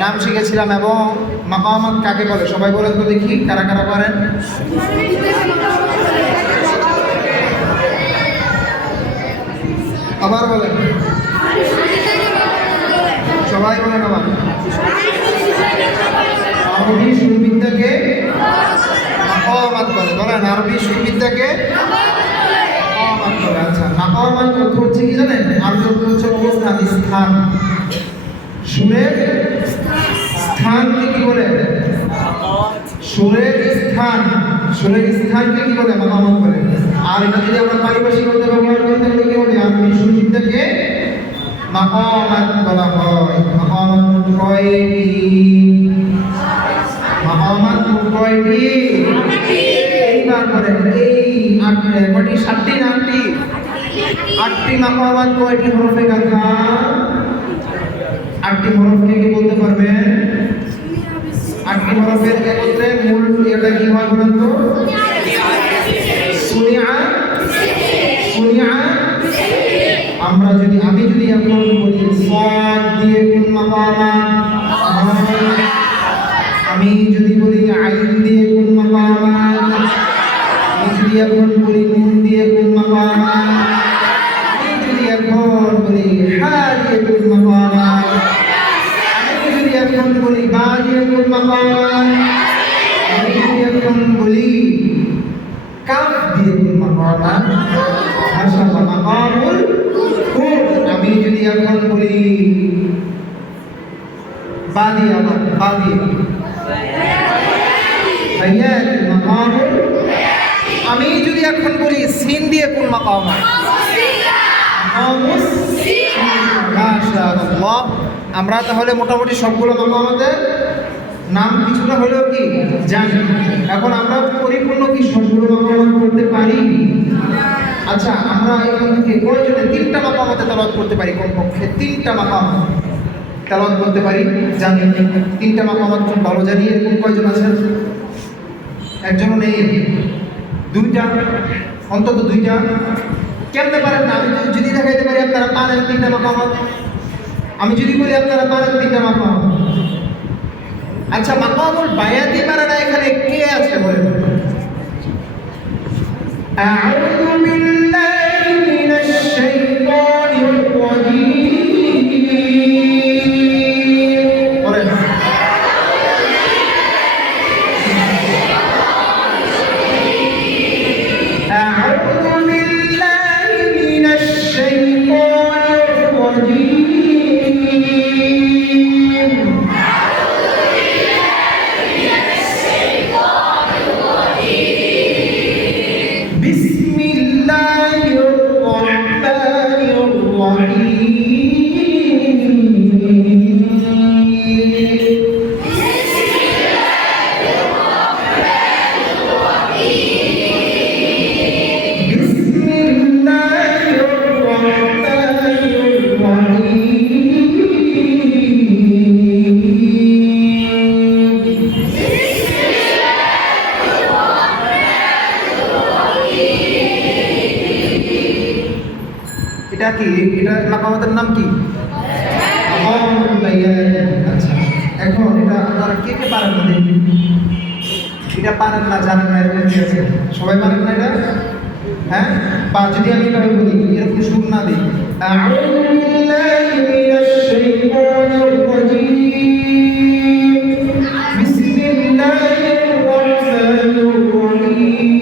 নাম শিখেছিলাম এবং মাকামাত কাকে বলে সবাই বলেন তো দেখি, কারা কারা পারেন? আবার বলেন, সবাই বলেন আবার। আরবি সুরবিদ্যাকে মাকামাত বলে, বলেন আরবি সুরবিদ্যাকে মাকামাত বলে। আচ্ছা, মাকামাত অর্থ হচ্ছে কি জানেন? আরবি অর্থ হচ্ছে অবস্থান, স্থান। সুরের স্থানকে কি বলে? সুরের স্থান, সুরের স্থানকে কি বলে? মাকামাত বলে। আর এটা যদি আমরা পারিভাষিক অর্থে ব্যবহার করতে হলে কি হবে? আরবি সুরবিদ্যাকে মাকামাত বলা হয়। মাকামাত কয়টি? মাকামাত কয়টি? এইবার বলেন, এই কয়টি? 7টি না 8টি? 8টি মাকামাত কয়টি হরফে গাঁথা? 8টি হরফকে কি বলতে পারবেন? 8টি হরফের একত্রে মূল এটা কি হয় বলেন তো? সুনিয়া। সুনিয়া। আমরা যদি আমি যদি এখন বলি সাদ দিয়ে কোন মাকামাত, আমি যদি বলি আইন দিয়ে কোন মাকামাত, আমি যদি এখন বলি নুন দিয়ে কোন মাকামাত, আমি যদি এখন বলি হা দিয়ে কোন মাকামাত, আমি যদি এখন বলি বা দিয়ে কোন মাকামাত, আমি যদি এখন বলি কাফ দিয়ে কোন মাকামাত, ভাষা বা মাকামুল কুল। আমি যদি এখন বলি বা দিয়ে, আবার বা দিয়ে বায়াতুল মাকামুল। আমি যদি এখন বলি সিন দিয়ে কোন মাকামাত? মাশাআল্লাহ। আমরা তাহলে মোটামুটি সবগুলো মাকামাতের নাম কিছুটা হলেও কি জানি। এখন আমরা পরিপূর্ণ কি সবগুলো মাকামাত করতে পারি? আচ্ছা, আমরা এখান থেকে কয়জনে 3টা মাকামাতে তেলাওয়াত করতে পারি? কমপক্ষে 3টা মাকামাত তেলাওয়াত করতে পারি জানি। 3টা মাকামাত খুব ভালো জানি। এরকম কয়জন আছেন? একজনও নেই? 2টা, অন্তত 2টা। কেমনে পারেন না? আমি যদি দেখাইতে পারি আপনারা পারেন 3টা মাকামাত, আমি যদি বলি আপনারা পারেন 3টা মাকামাত। আচ্ছা, মাকামুল বায়াতি পারে না এখানে কে আছে বলেন? আউযু বিল্লাহি মিনাশ শাইতানির রাজীম। বলেন আউযু বিল্লাহি মিনাশ শাইতানির রাজীম। বিসমিল্লাহির রহমানির এটা কি? এটা মাকামাতের নাম কি? আচ্ছা, এখন এটা আপনারা কে কে পারেন না? এটা পারেন না, জানেন না, এরকম কি আছে? সবাই পারেন না এটা? হ্যাঁ, বা যদি আমি এভাবে বলি, এরকম সুর না দিই, আউযু বিল্লাহি মিনাশ শাইতানির রাজীম, বিসমিল্লাহির রহমানির রহিম,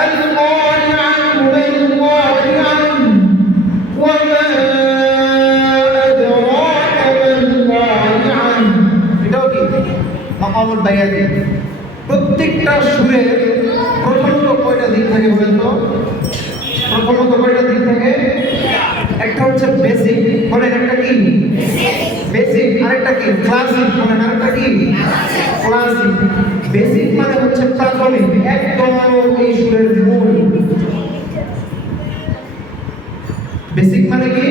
আল কারিআতু মাল কারিআত ওয়া মা আদরাকা মাল কারিআত। এটাও কি মাকামুল বায়াতি? প্রত্যেকটা সুরে প্রথমত কয়টা দিক থাকে বলেন তো? প্রথমত কয়টা দিক থাকে? একটা হচ্ছে বেসিক, বলেন একটা কি? বেসিক। আরেকটা কি? ক্লাসিক। বলেন আরেকটা কি? ক্লাসিক। বেসিক মানে হচ্ছে প্রাথমিক, একদম এই সুরের মূল। বেসিক মানে কি?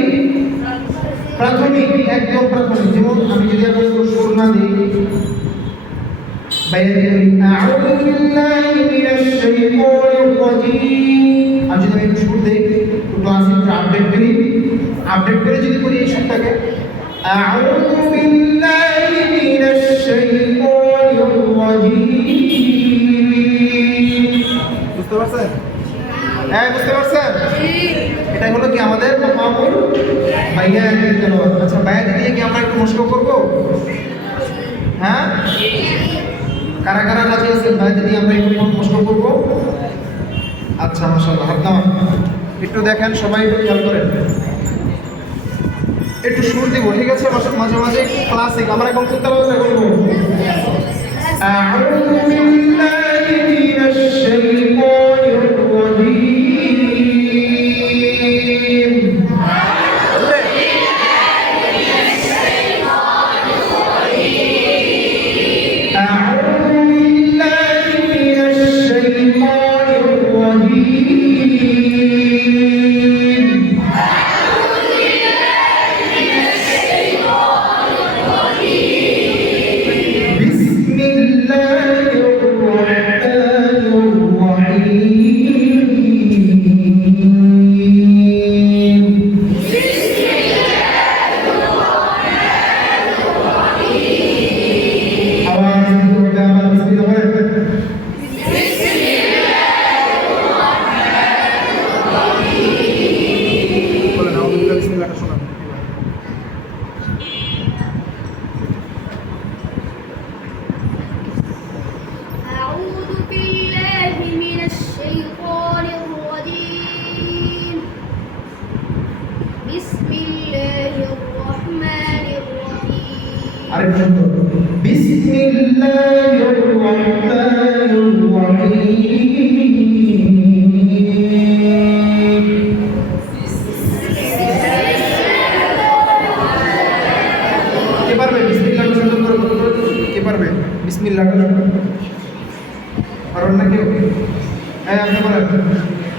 প্রাথমিক, একদম প্রাথমিক। যেমন আমি যদি আপনাকে সুর না দিই, আউযু বিল্লাহি মিনাশ শাইতানির রাজীম, আমি যদি একটু সুর দেই, ক্লাসিক আপডেট করি, আপডেট করে যদি বলি এই সুরটাকে, أعوذ بالله من الشيطان الرجيم বুঝতে পারছেন? হ্যাঁ বুঝতে পারছেন? এটা হলো কি আমাদের মামুল বায়াতি তেলাওয়াত। আচ্ছা বায়াতি দিয়ে কি আমরা একটু মশক করব? হ্যাঁ কারা কারা রাজি আছেন বায়াতি দিয়ে আমরা একটু মশক করব? আচ্ছা মাশাআল্লাহ হাত নামান। একটু দেখেন সবাই একটু খেয়াল করেন, একটু সুর দিব ঠিক আছে? মাঝে মাঝে ক্লাসিক আমরা এখন কোন তেলাওয়াত করব? আউযু বিল্লাহি মিনাশ শাইতানির রাজীম। বিসমিল্লাহির রহমানির রহিম। কে পারবে বিসমিল্লাহ সুন্দর করে বলতে? কে পারবে বিসমিল্লাহ? পারবেন না কেউ? হ্যাঁ আপনি বলেন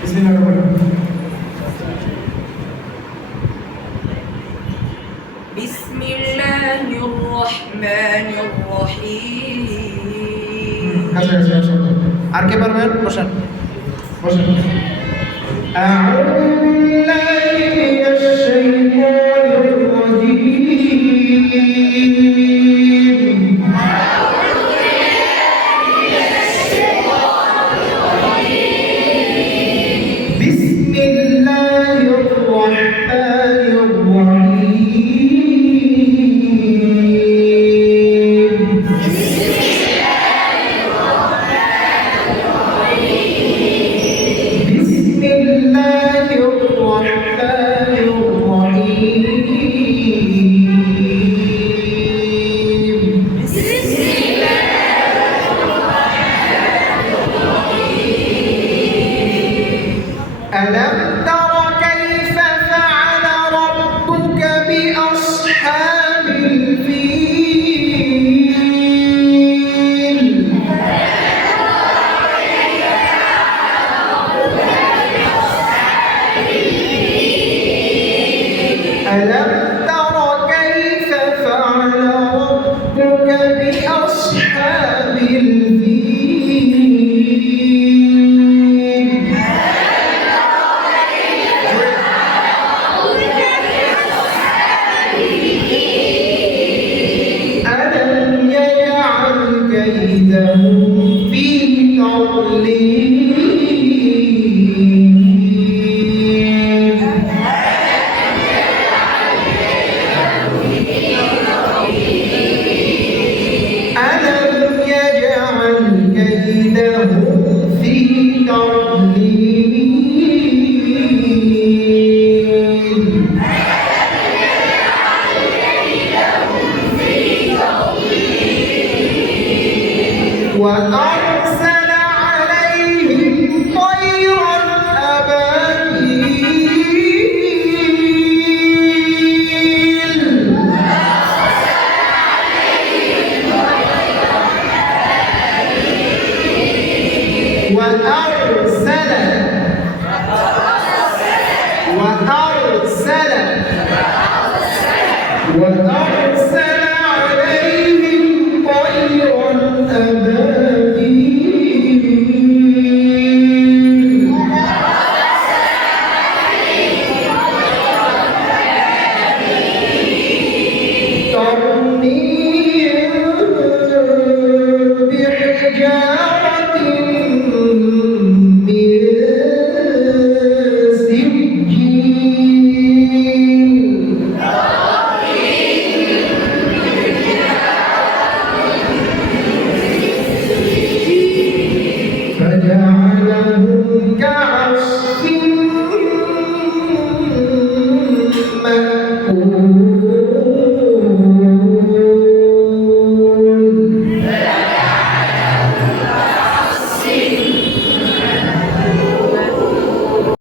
বিসমিল্লাহ বলেন। বিসমিল্লাহির রহমানির রহিম। আচ্ছা আর কে পারবেন? বসেন বসেন। আউযু বিল্লাহি মিনাশ শাইতানির রাজীম। বিসমিল্লাহির রহমানির ألم تر كيف فعل ربك بأصحاب الفيل ألم تر كيف فعل ربك بأصحاب الفيل ألم يجعل كيدهم في تضليل ألم يجعل كيدهم في تضليل وأرسل عليهم طيرا أبابيل وأرسل عليهم طيرا أبابيل নি